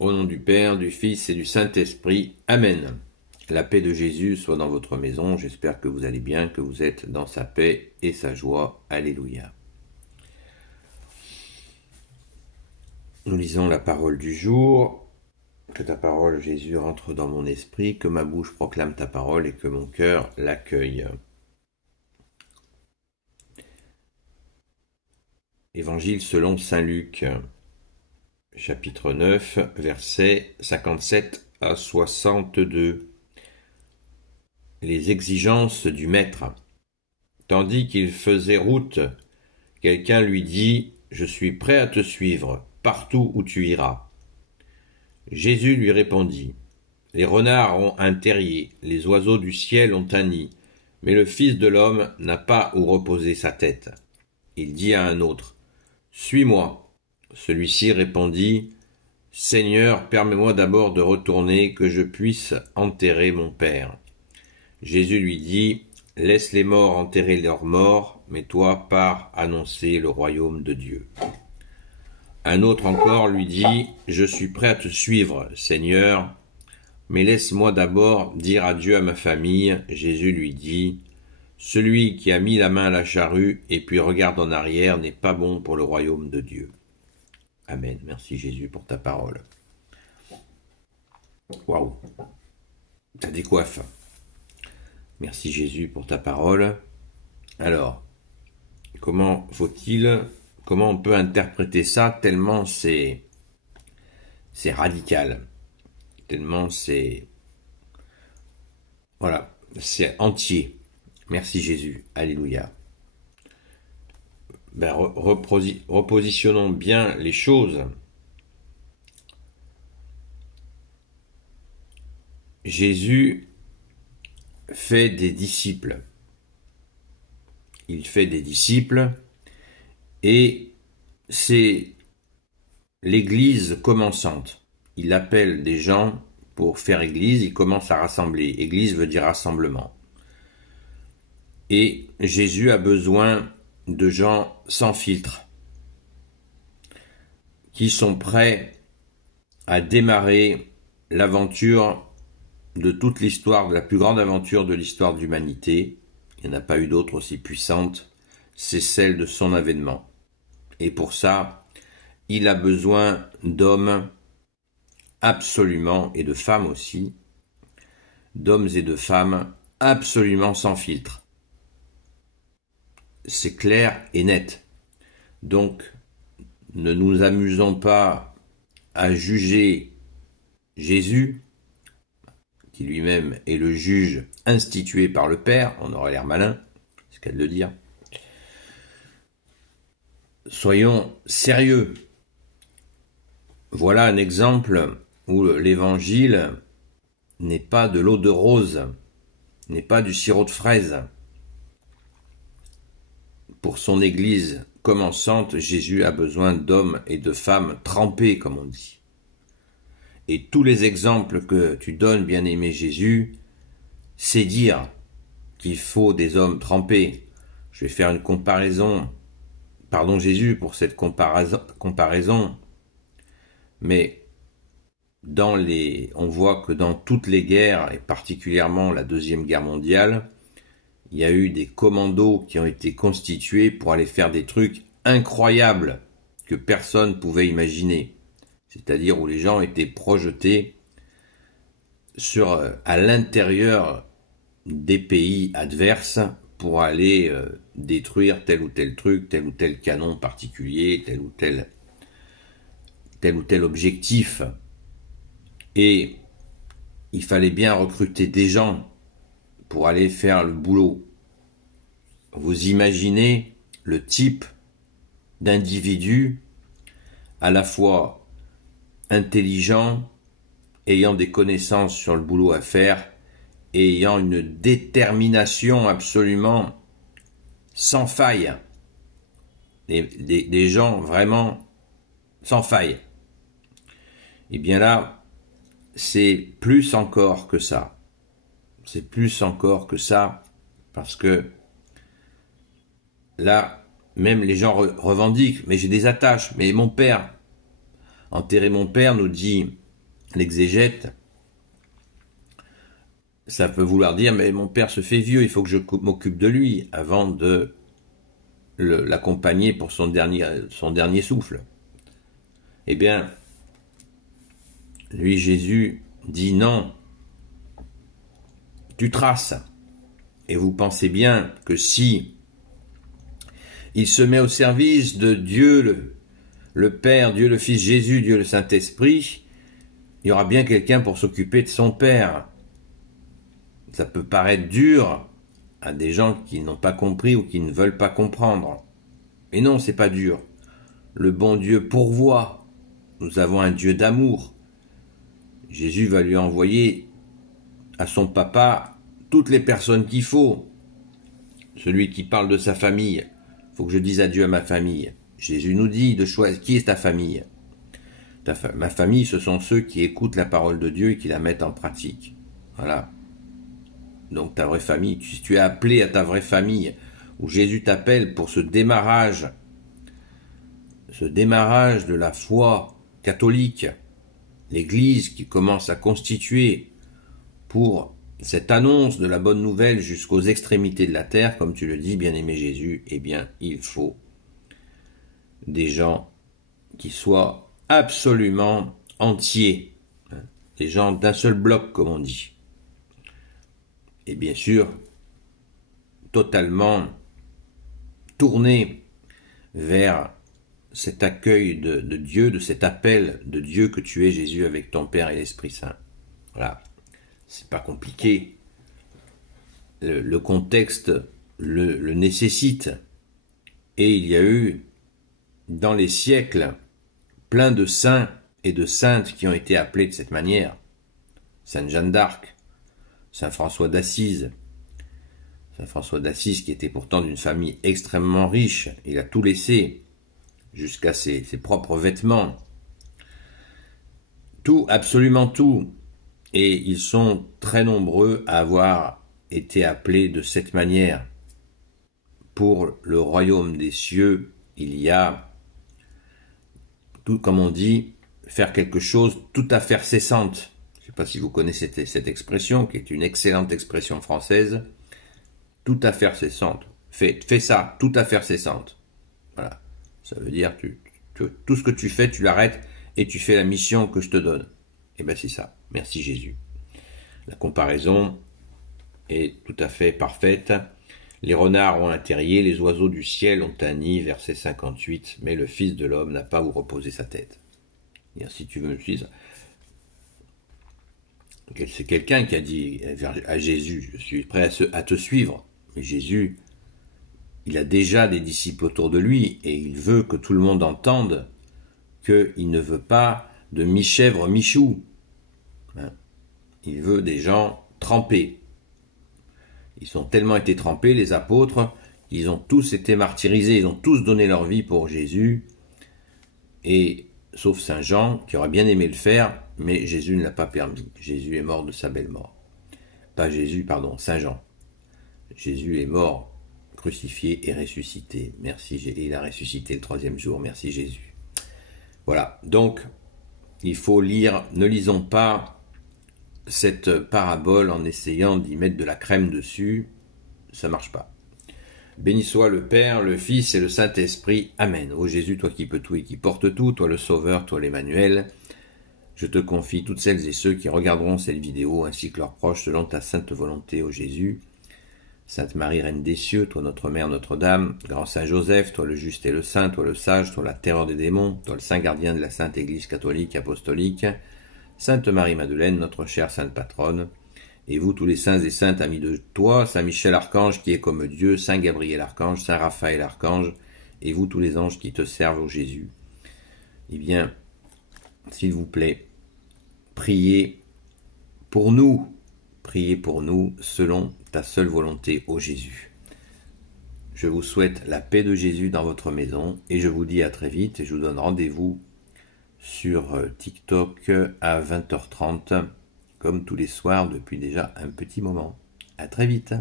Au nom du Père, du Fils et du Saint-Esprit. Amen. La paix de Jésus soit dans votre maison. J'espère que vous allez bien, que vous êtes dans sa paix et sa joie. Alléluia. Nous lisons la parole du jour. Que ta parole, Jésus, rentre dans mon esprit, que ma bouche proclame ta parole et que mon cœur l'accueille. Évangile selon saint Luc, chapitre 9, versets 57 à 62. Les exigences du maître. Tandis qu'il faisait route, quelqu'un lui dit « Je suis prêt à te suivre, partout où tu iras. » Jésus lui répondit « Les renards ont un terrier, les oiseaux du ciel ont un nid, mais le Fils de l'homme n'a pas où reposer sa tête. » Il dit à un autre « Suis-moi. » Celui-ci répondit « Seigneur, permets-moi d'abord de retourner, que je puisse enterrer mon Père. » Jésus lui dit « Laisse les morts enterrer leurs morts, mais toi pars annoncer le royaume de Dieu. » Un autre encore lui dit « Je suis prêt à te suivre, Seigneur, mais laisse-moi d'abord dire adieu à ma famille. » Jésus lui dit « Celui qui a mis la main à la charrue et puis regarde en arrière n'est pas bon pour le royaume de Dieu. » Amen. Merci Jésus pour ta parole. Waouh, ça décoiffe. Merci Jésus pour ta parole. Alors, comment on peut interpréter ça tellement c'est radical, tellement c'est entier. Merci Jésus, alléluia. Repositionnons bien les choses. Jésus fait des disciples. Il fait des disciples et c'est l'église commençante. Il appelle des gens pour faire église, il commence à rassembler. Église veut dire rassemblement. Et Jésus a besoin de gens sans filtre, qui sont prêts à démarrer l'aventure de toute l'histoire, de la plus grande aventure de l'histoire de l'humanité. Il n'y en a pas eu d'autre aussi puissante, c'est celle de son avènement. Et pour ça, il a besoin d'hommes absolument, et de femmes aussi, d'hommes et de femmes absolument sans filtre. C'est clair et net. Donc, ne nous amusons pas à juger Jésus, qui lui-même est le juge institué par le Père. On aurait l'air malin, c'est ce qu'elle de le dire. Soyons sérieux. Voilà un exemple où l'évangile n'est pas de l'eau de rose, n'est pas du sirop de fraise. Pour son église commençante, Jésus a besoin d'hommes et de femmes trempés, comme on dit. Et tous les exemples que tu donnes, bien-aimé Jésus, c'est dire qu'il faut des hommes trempés. Je vais faire une comparaison. Pardon Jésus pour cette comparaison. Mais on voit que dans toutes les guerres, et particulièrement la Deuxième Guerre mondiale, il y a eu des commandos qui ont été constitués pour aller faire des trucs incroyables que personne ne pouvait imaginer. C'est-à-dire où les gens étaient projetés à l'intérieur des pays adverses pour aller détruire tel ou tel truc, tel ou tel canon particulier, tel ou tel objectif. Et il fallait bien recruter des gens pour aller faire le boulot. Vous imaginez le type d'individu à la fois intelligent, ayant des connaissances sur le boulot à faire et ayant une détermination absolument sans faille. Des gens vraiment sans faille. Et bien là, c'est plus encore que ça. C'est plus encore que ça, parce que là, même les gens revendiquent, mais j'ai des attaches, mais mon père, enterrer mon père, nous dit l'exégète, ça peut vouloir dire, mais mon père se fait vieux, il faut que je m'occupe de lui avant de l'accompagner pour son dernier souffle. Eh bien, lui, Jésus, dit non, tu traces. Et vous pensez bien que si il se met au service de Dieu, le Père, Dieu le Fils Jésus, Dieu le Saint-Esprit, il y aura bien quelqu'un pour s'occuper de son Père. Ça peut paraître dur à des gens qui n'ont pas compris ou qui ne veulent pas comprendre. Mais non, c'est pas dur. Le bon Dieu pourvoit. Nous avons un Dieu d'amour. Jésus va lui envoyer à son papa toutes les personnes qu'il faut. Celui qui parle de sa famille, il faut que je dise adieu à ma famille. Jésus nous dit de choisir qui est ta famille. Ma famille, ce sont ceux qui écoutent la parole de Dieu et qui la mettent en pratique. Voilà. Donc ta vraie famille, si tu es appelé à ta vraie famille, où Jésus t'appelle pour ce démarrage de la foi catholique, l'Église qui commence à constituer pour cette annonce de la bonne nouvelle jusqu'aux extrémités de la terre, comme tu le dis, bien-aimé Jésus, eh bien, il faut des gens qui soient absolument entiers, des gens d'un seul bloc, comme on dit. Et bien sûr, totalement tournés vers cet accueil de Dieu, de cet appel de Dieu que tu es, Jésus, avec ton Père et l'Esprit Saint. Voilà. C'est pas compliqué. Le contexte le nécessite. Et il y a eu, dans les siècles, plein de saints et de saintes qui ont été appelés de cette manière. Sainte Jeanne d'Arc, Saint François d'Assise. Saint François d'Assise qui était pourtant d'une famille extrêmement riche. Il a tout laissé, jusqu'à ses propres vêtements. Tout, absolument tout. Et ils sont très nombreux à avoir été appelés de cette manière. Pour le royaume des cieux, il y a, tout comme on dit, faire quelque chose tout à faire cessante. Je ne sais pas si vous connaissez cette expression, qui est une excellente expression française. Tout à faire cessante. Fais ça, tout à faire cessante. Voilà. Ça veut dire tout ce que tu fais, tu l'arrêtes et tu fais la mission que je te donne. Et bien c'est ça. Merci Jésus. La comparaison est tout à fait parfaite. Les renards ont un terrier, les oiseaux du ciel ont un nid, verset 58, mais le Fils de l'homme n'a pas où reposer sa tête. Et si tu veux me suivre, c'est quelqu'un qui a dit à Jésus, je suis prêt à te suivre. Mais Jésus, il a déjà des disciples autour de lui et il veut que tout le monde entende qu'il ne veut pas de mi-chèvre, mi-chou. Il veut des gens trempés. Ils ont tellement été trempés, les apôtres, qu'ils ont tous été martyrisés, ils ont tous donné leur vie pour Jésus, et sauf Saint Jean, qui aurait bien aimé le faire, mais Jésus ne l'a pas permis. Jésus est mort de sa belle mort. Pas Jésus, pardon, Saint Jean. Jésus est mort, crucifié et ressuscité. Merci, et il a ressuscité le 3e jour. Merci Jésus. Voilà, donc il faut lire, ne lisons pas cette parabole en essayant d'y mettre de la crème dessus, ça marche pas. Béni soit le Père, le Fils et le Saint-Esprit. Amen. Ô Jésus, toi qui peux tout et qui portes tout, toi le Sauveur, toi l'Emmanuel, je te confie toutes celles et ceux qui regarderont cette vidéo ainsi que leurs proches selon ta sainte volonté, ô Jésus. Sainte Marie, Reine des cieux, toi notre Mère Notre-Dame, grand Saint Joseph, toi le juste et le saint, toi le sage, toi la terreur des démons, toi le saint gardien de la Sainte Église catholique apostolique, Sainte Marie-Madeleine, notre chère sainte patronne, et vous tous les saints et saintes amis de toi, Saint Michel Archange qui est comme Dieu, Saint Gabriel Archange, Saint Raphaël Archange, et vous tous les anges qui te servent, ô Jésus. Eh bien, s'il vous plaît, priez pour nous selon ta seule volonté, ô Jésus. Je vous souhaite la paix de Jésus dans votre maison, et je vous dis à très vite, et je vous donne rendez-vous sur TikTok à 20h30, comme tous les soirs depuis déjà un petit moment. À très vite.